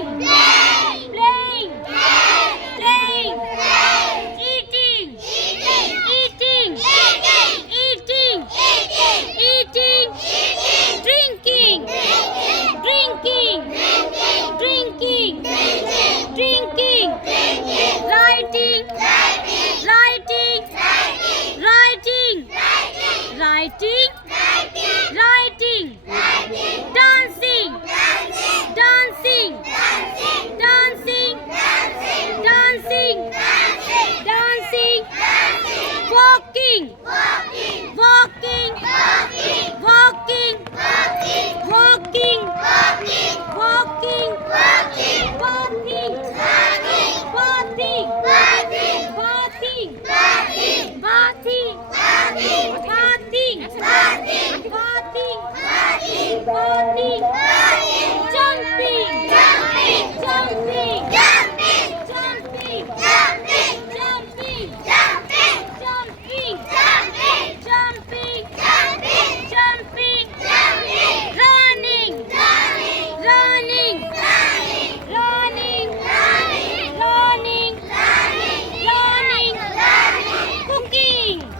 playing, playing, eating, eating, eating, drinking, drinking, drinking, drinking, writing, writing, writing, writing, writing, dancing, dancing, dancing, dancing, dancing, walking, walking, walking, walking, walking, bathing, bathing, bathing, bathing, bathing, bathing, bathing, jumping, jumping, jumping, jumping, jumping, jumping, jumping, jumping, jumping, running, running, running, running, running, cooking,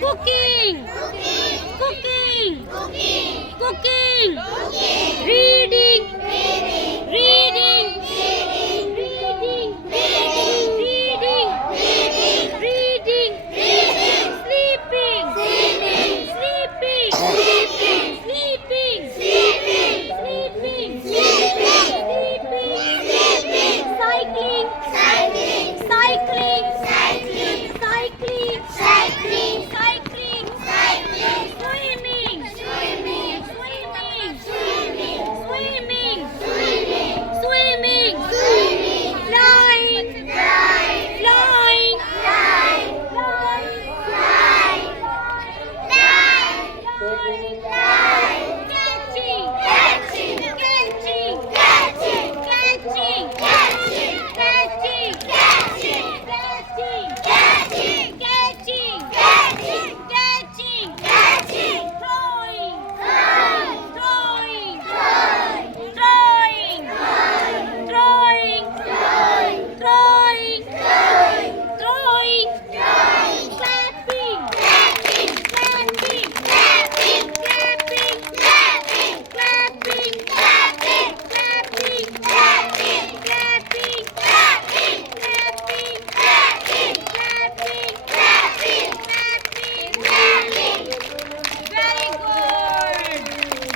cooking, cooking, cooking,